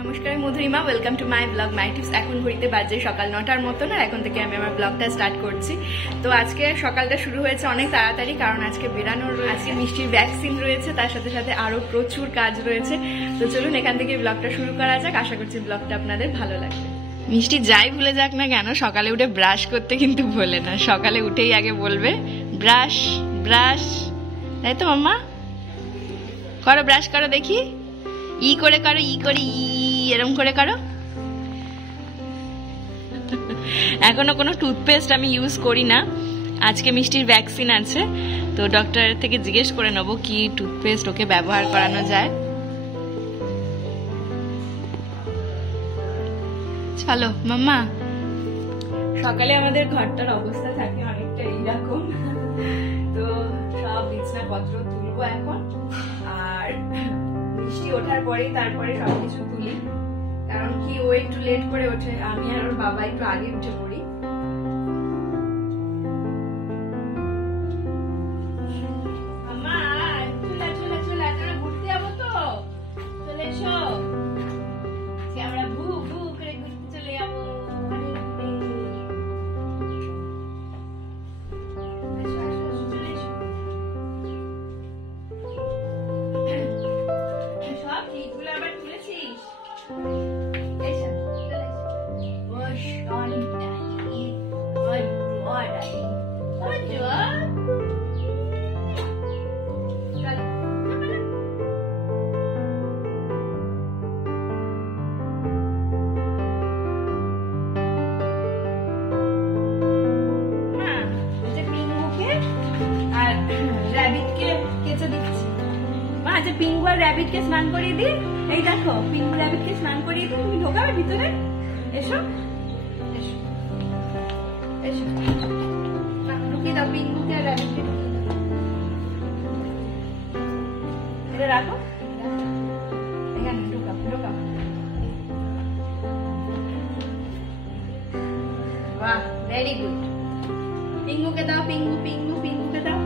নমস্কার Madhurima, welcome to my blog my tips. এখন ঘড়িতে বাজে সকাল 9টার মতন, আর এখন থেকে আমি আমার ব্লগটা স্টার্ট করছি। তো আজকে সকালটা শুরু হয়েছে অনেক তাড়াতাড়ি, কারণ আজকে বেরানোর আজকে মিষ্টির ভ্যাকসিন রয়েছে, তার সাথে সাথে আরো প্রচুর কাজ রয়েছে। তো চলুন এখান থেকে ব্লগটা শুরু করা যাক। আশা করছি ব্লগটা আপনাদের ভালো লাগবে। মিষ্টি যাই ভুলে যাক না কেন, সকালে উঠে ব্রাশ করতে কিন্তু ভোলে না। সকালে উঠেই আগে বলবে ব্রাশ ব্রাশ, তাই তো মাম্মা? করো, ব্রাশ করো দেখি, ই করে করো, ই করে ই, এরম করে করো। এখনো কোনো টুথপেস্ট আমি ইউজ করি না। আজকে মিষ্টির ভ্যাকসিন আছে, তো ডক্টরের থেকে জিজ্ঞেস করে নেবো কি টুথপেস্ট ওকে ব্যবহার করানো যায়। চলো মাম্মা। সকালে আমাদের ঘরটার অবস্থা থাকে অনেকটা এইরকম। তো সব বিছানাপত্র তুলবো এখন, আর মিষ্টি ওঠার পরেই তারপরে সবকিছু তুলি, কারণ কি ও একটু লেট করে ওঠে, আমি আর ওর বাবা একটু আগে উঠে পড়ি। মাম্মা চলে চলে চলে, আমরা ঘুরতে যাবো তো, চলে এসো। আমরা ভু ভু করে ঘুরতে চলে যাবো। পিঙ্গু আর র‍্যাবিট কে স্নান করিয়ে দিই। এই দেখো, পিঙ্গু র‍্যাবিট কে স্নান করিয়ে দিই। তুমি ঢোকাবে ভিতরে, এসো এসো এসো, ঢুকিয়ে দাও পিঙ্গুকে আর র‍্যাবিটকে, এটা রাখো এখানে, ঢোকাও ঢোকাও। বাহ, ভেরি গুড। পিঙ্গুকে দাও, পিঙ্গু পিঙ্গু পিঙ্গুকে দাও,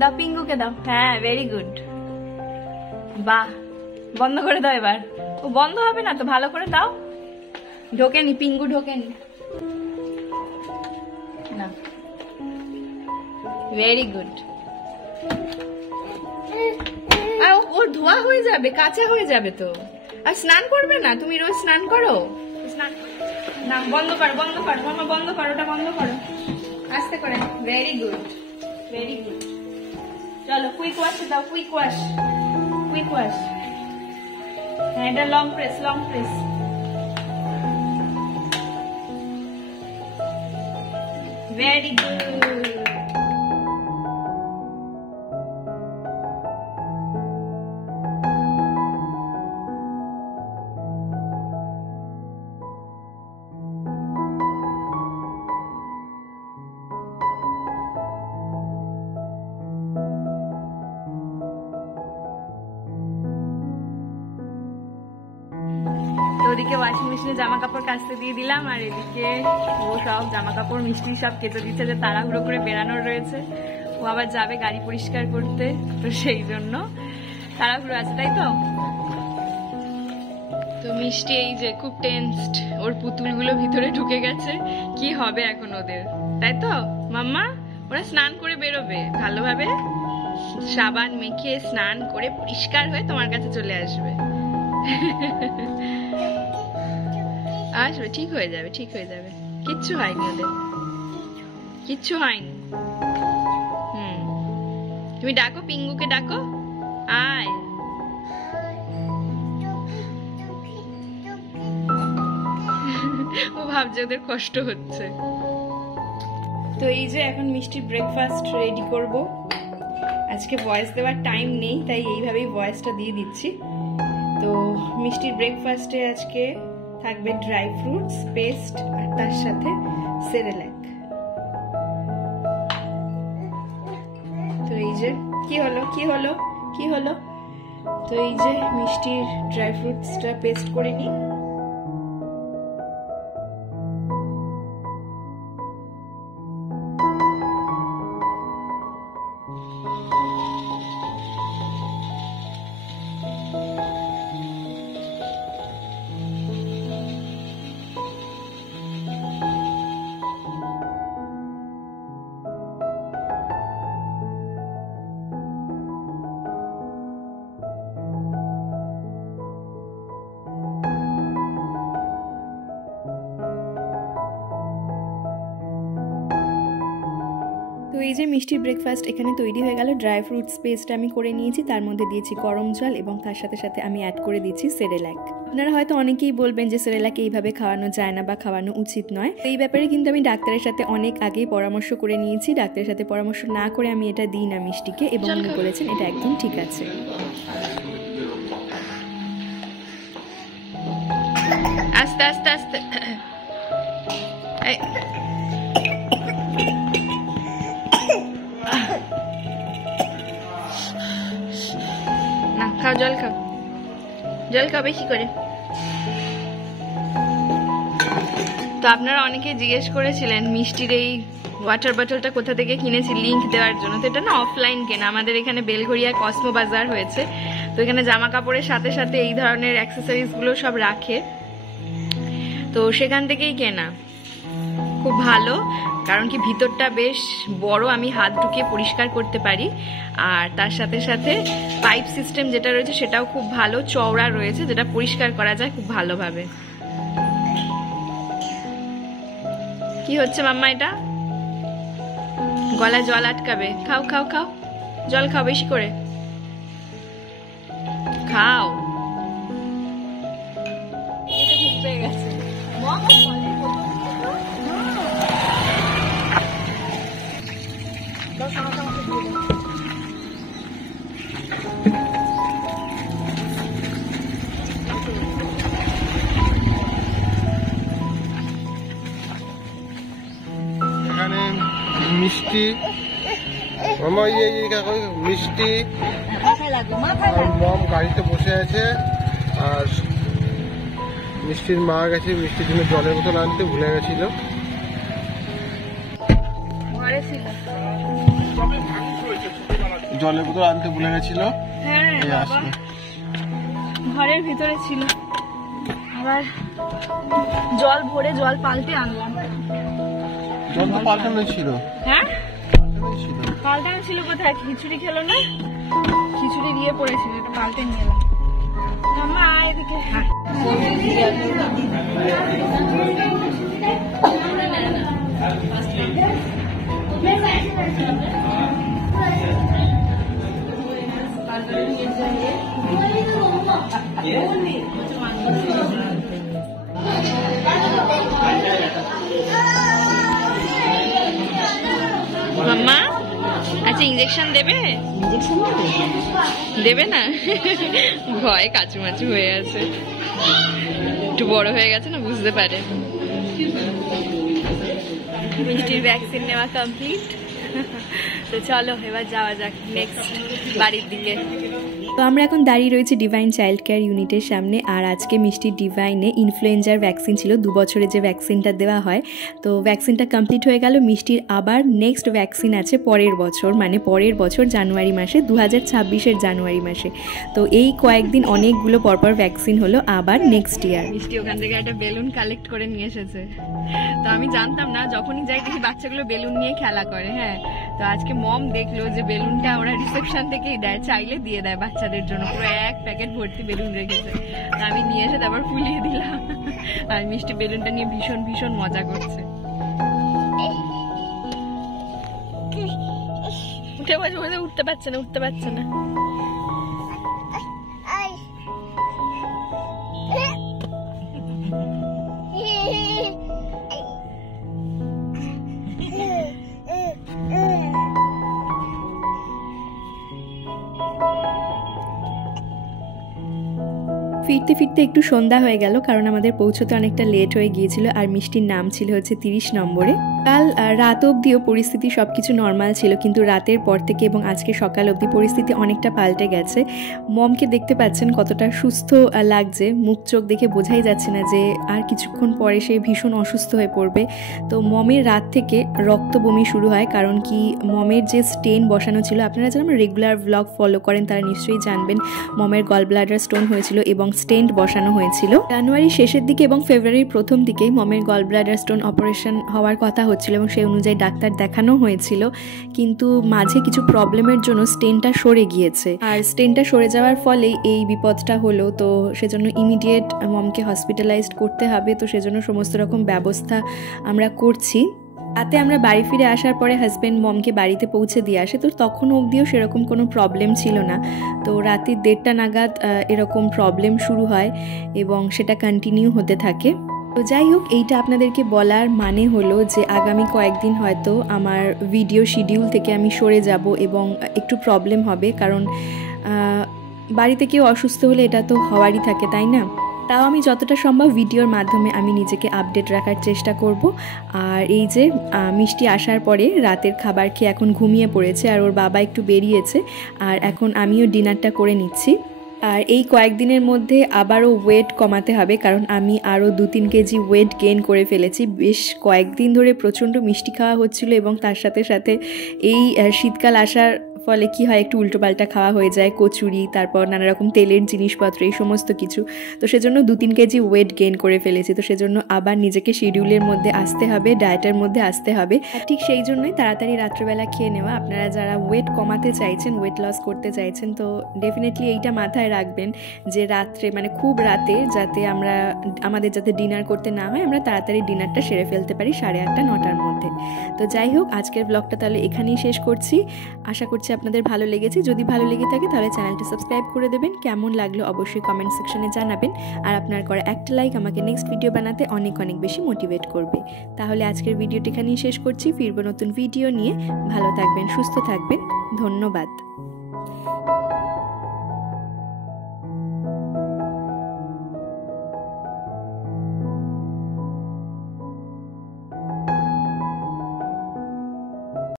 দাও পিঙ্গুকে দাও। হ্যাঁ, ভেরি গুড। বাহ, বন্ধ করে দাও এবার। ও বন্ধ হবে না তো, ভালো করে দাও। ঢোকেনি পিঙ্গু, ঢোকেনি না। Very good. ওর ধোয়া হয়ে যাবে, কাঁচা হয়ে যাবে তো। আর স্নান করবে না? তুমি রোজ স্নান করো। স্নান না, বন্ধ করো বন্ধ করো মামা, বন্ধ করো, ওটা বন্ধ করো আস্তে করে। Very good very good. চলো কুইক ওয়াশ দাও, কুইক ওয়াশ কুইক ওয়াশ। হ্যাঁ, এটা long press, long press. Very good. ওদিকে ওয়াশিং মেশিনে জামা কাপড় কাচতে দিয়ে দিলাম, আর এদিকে ও সব জামা কাপড় মিষ্টি সব কেচে দিচ্ছে, যে তাড়াহুড়ো করে বেরানোর রয়েছে। ও আবার যাবে গাড়ি পরিষ্কার করতে, তো সেই জন্য তাড়াহুড়ো আছে, তাই তো? তো মিষ্টি এই যে খুব টেনসড, ওর পুতুলগুলো ভিতরে ঢুকে গেছে। কি হবে এখন ওদের, তাই তো মাম্মা? ওরা স্নান করে বেরোবে ভালোভাবে, সাবান মেখে স্নান করে পরিষ্কার হয়ে তোমার কাছে চলে আসবে। আসবে, ঠিক হয়ে যাবে, ঠিক হয়ে যাবে, কিচ্ছু হয়নি ওদের, কিচ্ছু হয়নি। তুমি ডাকো পিঙ্গুকে, ডাকো, আয়। ও ভাবছে ওদের কষ্ট হচ্ছে। তো এই যে এখন মিষ্টির ব্রেকফাস্ট রেডি করব। আজকে ভয়েস দেওয়ার টাইম নেই, তাই এইভাবেই ভয়েসটা দিয়ে দিচ্ছি। তো মিষ্টির ব্রেকফাস্টে আজকে থাকবে ড্রাই ফ্রুটস পেস্ট, আর তার সাথে সেরেল্যাক। তো এই যে কি হলো কি হলো কি হলো, তো এই যে মিষ্টির ড্রাই ফ্রুটসটা পেস্ট করে নিই। তো এই যে মিষ্টির ব্রেকফাস্ট এখানে তৈরি হয়ে গেল। ড্রাই ফ্রুটস পেস্ট আমি করে নিয়েছি, তার মধ্যে দিয়েছি গরম জল এবং তার সাথে সাথে আমি অ্যাড করে দিচ্ছি সেরেল্যাক। আপনারা হয়তো অনেকেই বলবেন যে সেরেল্যাক এইভাবে খাওয়ানো যায় না বা খাওয়ানো উচিত নয়। এই ব্যাপারে কিন্তু আমি ডাক্তারের সাথে অনেক আগেই পরামর্শ করে নিয়েছি। ডাক্তারের সাথে পরামর্শ না করে আমি এটা দিই না মিষ্টিকে, এবং উনি বলেছেন এটা একদম ঠিক আছে। আস্তে আস্তে আস্তে না, খাও, জল খাও, জল খাও বেশি করে। তো আপনারা অনেকেই জিজ্ঞেস করেছিলেন মিষ্টির এই ওয়াটার বটলটা কোথা থেকে কিনেছি লিংক দেওয়ার জন্য। তো এটা না অফলাইন কেনা, আমাদের এখানে বেলঘড়িয়ায় কসমো বাজার হয়েছে। তো এখানে জামা কাপড়ের সাথে সাথে এই ধরনের অ্যাক্সেসরিজ গুলো সব রাখে, তো সেখান থেকেই কেনা। খুব ভালো, কারণ কি ভিতরটা বেশ বড়, আমি হাত ঢুকিয়ে পরিষ্কার করতে পারি। আর তার সাথে সাথে পাইপ সিস্টেম যেটা রয়েছে সেটাও খুব ভালো, চওড়া রয়েছে, যেটা পরিষ্কার করা যায় খুব ভালোভাবে। কি হচ্ছে মাম্মা? এটা গলায় জল আটকাবে। খাও খাও খাও, জল খাও বেশি করে, খাও। এখানে মিষ্টি মামা মিষ্টি আর মম গাড়িতে বসে আছে, আর মিষ্টির মা গেছে মিষ্টির জন্য জলের বোতল আনতে, ভুলে গেছিল। জলের বোতল আনতে ভুলে গেছিল, ঘরের ভিতরে ছিল। আবার জল ভরে জল পাল্টে আনলাম। জল তো পাল্টানো ছিল। হ্যাঁ পাল্টানো ছিল কোথায়? খিচুড়ি খেলো না, খিচুড়ি দিয়ে পড়েছিল, এটা পাল্টে নিয়ে এলাম। মাম্মা এদিকে মাম্মা। আচ্ছা ইঞ্জেকশন দেবে? দেবে না? ভয় কাচুমাচু হয়ে আছে, একটু বড় হয়ে গেছে না, বুঝতে পারে। মিষ্টির ভ্যাকসিন নেওয়া কমপ্লিট। তো চলো এবার যাওয়া যাক নেক্সট বাড়ির দিকে। তো আমরা এখন দাঁড়িয়ে রয়েছি ডিভাইন চাইল্ড কেয়ার ইউনিটের সামনে। আর আজকে মিষ্টির ডিভাইনে ইনফ্লুয়েঞ্জার ভ্যাকসিন ছিল, 2 বছরে যে ভ্যাকসিনটা দেওয়া হয়। তো ভ্যাকসিনটা কমপ্লিট হয়ে গেল। মিষ্টির আবার নেক্সট ভ্যাকসিন আছে পরের বছর, মানে পরের বছর জানুয়ারি মাসে, 2026-এর জানুয়ারি মাসে। তো এই কয়েকদিন অনেকগুলো পরপর ভ্যাকসিন হলো, আবার নেক্সট ইয়ার। মিষ্টি ওখান থেকে একটা বেলুন কালেক্ট করে নিয়ে এসেছে। তো আমি জানতাম না, যখনই যাই দেখি বাচ্চাগুলো বেলুন নিয়ে খেলা করে। হ্যাঁ, তো আজকে মম দেখলো যে বেলুনটা ওরা রিসেপশন থেকেই দেয়, চাইলে দিয়ে দেয় বাচ্চাদের জন্য, পুরো এক প্যাকেট ভর্তি বেলুন রেখেছে। আমি নিয়ে এসে তারপর ফুলিয়ে দিলাম। আর মিষ্টি বেলুনটা নিয়ে ভীষণ ভীষণ মজা করছে। উঠে বসে বসে উঠতে পারছে না, উঠতে পারছে না। ফিরতে ফিরতে একটু সন্ধ্যা হয়ে গেল, কারণ আমাদের পৌঁছতে অনেকটা লেট হয়ে গিয়েছিল। আর মিষ্টির নাম ছিল হচ্ছে 30 নম্বরে। কাল রাত অবধিও পরিস্থিতি সবকিছু নর্মাল ছিল, কিন্তু রাতের পর থেকে এবং আজকে সকাল অবধি পরিস্থিতি অনেকটা পাল্টে গেছে। মমকে দেখতে পাচ্ছেন কতটা সুস্থ লাগছে, মুখ চোখ দেখে বোঝাই যাচ্ছে না যে আর কিছুক্ষণ পরে সে ভীষণ অসুস্থ হয়ে পড়বে। তো মমের রাত থেকে রক্ত বমি শুরু হয়, কারণ কি মমের যে স্টেন বসানো ছিল, আপনারা যারা আমার রেগুলার ব্লগ ফলো করেন তারা নিশ্চয়ই জানবেন মমের গল ব্লাডার স্টোন হয়েছিল এবং স্টেন্ট বসানো হয়েছিল। জানুয়ারি শেষের দিকে এবং ফেব্রুয়ারির প্রথম দিকেই মমের গল ব্লাডার স্টোন অপারেশন হওয়ার কথা হচ্ছিল এবং সেই অনুযায়ী ডাক্তার দেখানো হয়েছিল, কিন্তু মাঝে কিছু প্রবলেমের জন্য স্টেনটা সরে গিয়েছে। আর স্টেনটা সরে যাওয়ার ফলে এই বিপদটা হলো। তো সেজন্য ইমিডিয়েট মমকে হসপিটালাইজড করতে হবে। তো সেজন্য সমস্ত রকম ব্যবস্থা আমরা করছি। রাতে আমরা বাড়ি ফিরে আসার পরে হাজব্যান্ড মমকে বাড়িতে পৌঁছে দিয়ে আসে, তো তখন অবধিও সেরকম কোনো প্রবলেম ছিল না। তো রাতে 1:30 নাগাদ এরকম প্রবলেম শুরু হয় এবং সেটা কন্টিনিউ হতে থাকে। তো যাই হোক, এইটা আপনাদেরকে বলার মানে হলো যে আগামী কয়েকদিন হয়তো আমার ভিডিও শিডিউল থেকে আমি সরে যাব এবং একটু প্রবলেম হবে, কারণ বাড়িতে কেউ অসুস্থ হলে এটা তো হওয়ারই থাকে, তাই না? তাও আমি যতটা সম্ভব ভিডিওর মাধ্যমে আমি নিজেকে আপডেট রাখার চেষ্টা করব। আর এই যে মিষ্টি আসার পরে রাতের খাবার খেয়ে এখন ঘুমিয়ে পড়েছে, আর ওর বাবা একটু বেরিয়েছে, আর এখন আমিও ডিনারটা করে নিচ্ছি। আর এই কয়েকদিনের মধ্যে আবারও ওয়েট কমাতে হবে, কারণ আমি আরও 2-3 কেজি ওয়েট গেইন করে ফেলেছি। বেশ কয়েকদিন ধরে প্রচণ্ড মিষ্টি খাওয়া হচ্ছিল এবং তার সাথে সাথে এই শীতকাল আসার ফলে কি হয়, একটু উল্টোপাল্টা খাওয়া হয়ে যায়, কচুরি, তারপর নানা রকম তেলের জিনিসপত্র, এই সমস্ত কিছু। তো সেজন্য 2-3 কেজি ওয়েট গেইন করে ফেলেছি। তো সেজন্য আবার নিজেকে শিডিউলের মধ্যে আসতে হবে, ডায়েটের মধ্যে আসতে হবে। ঠিক সেই জন্যই তাড়াতাড়ি রাত্রেবেলা খেয়ে নেওয়া। আপনারা যারা ওয়েট কমাতে চাইছেন, ওয়েট লস করতে চাইছেন, তো ডেফিনেটলি এইটা মাথায় রাখবেন যে রাত্রে, মানে খুব রাতে যাতে আমাদের যাতে ডিনার করতে না হয়, আমরা তাড়াতাড়ি ডিনারটা সেরে ফেলতে পারি 8:30-9টার মধ্যে। তো যাই হোক, আজকের ব্লগটা তাহলে এখানেই শেষ করছি। আশা করছি আপনাদের ভালো লেগেছে। যদি ভালো লেগে থাকে তাহলে চ্যানেলটা সাবস্ক্রাইব করে দেবেন। কেমন লাগলো অবশ্যই কমেন্ট সেকশনে জানাবেন। আর আপনার করা একটা লাইক আমাকে নেক্সট ভিডিও বানাতে অনেক অনেক বেশি মোটিভেট করবে। তাহলে আজকের ভিডিওটি এখানেই শেষ করছি। ফিরবো নতুন ভিডিও নিয়ে। ভালো থাকবেন, সুস্থ থাকবেন। ধন্যবাদ।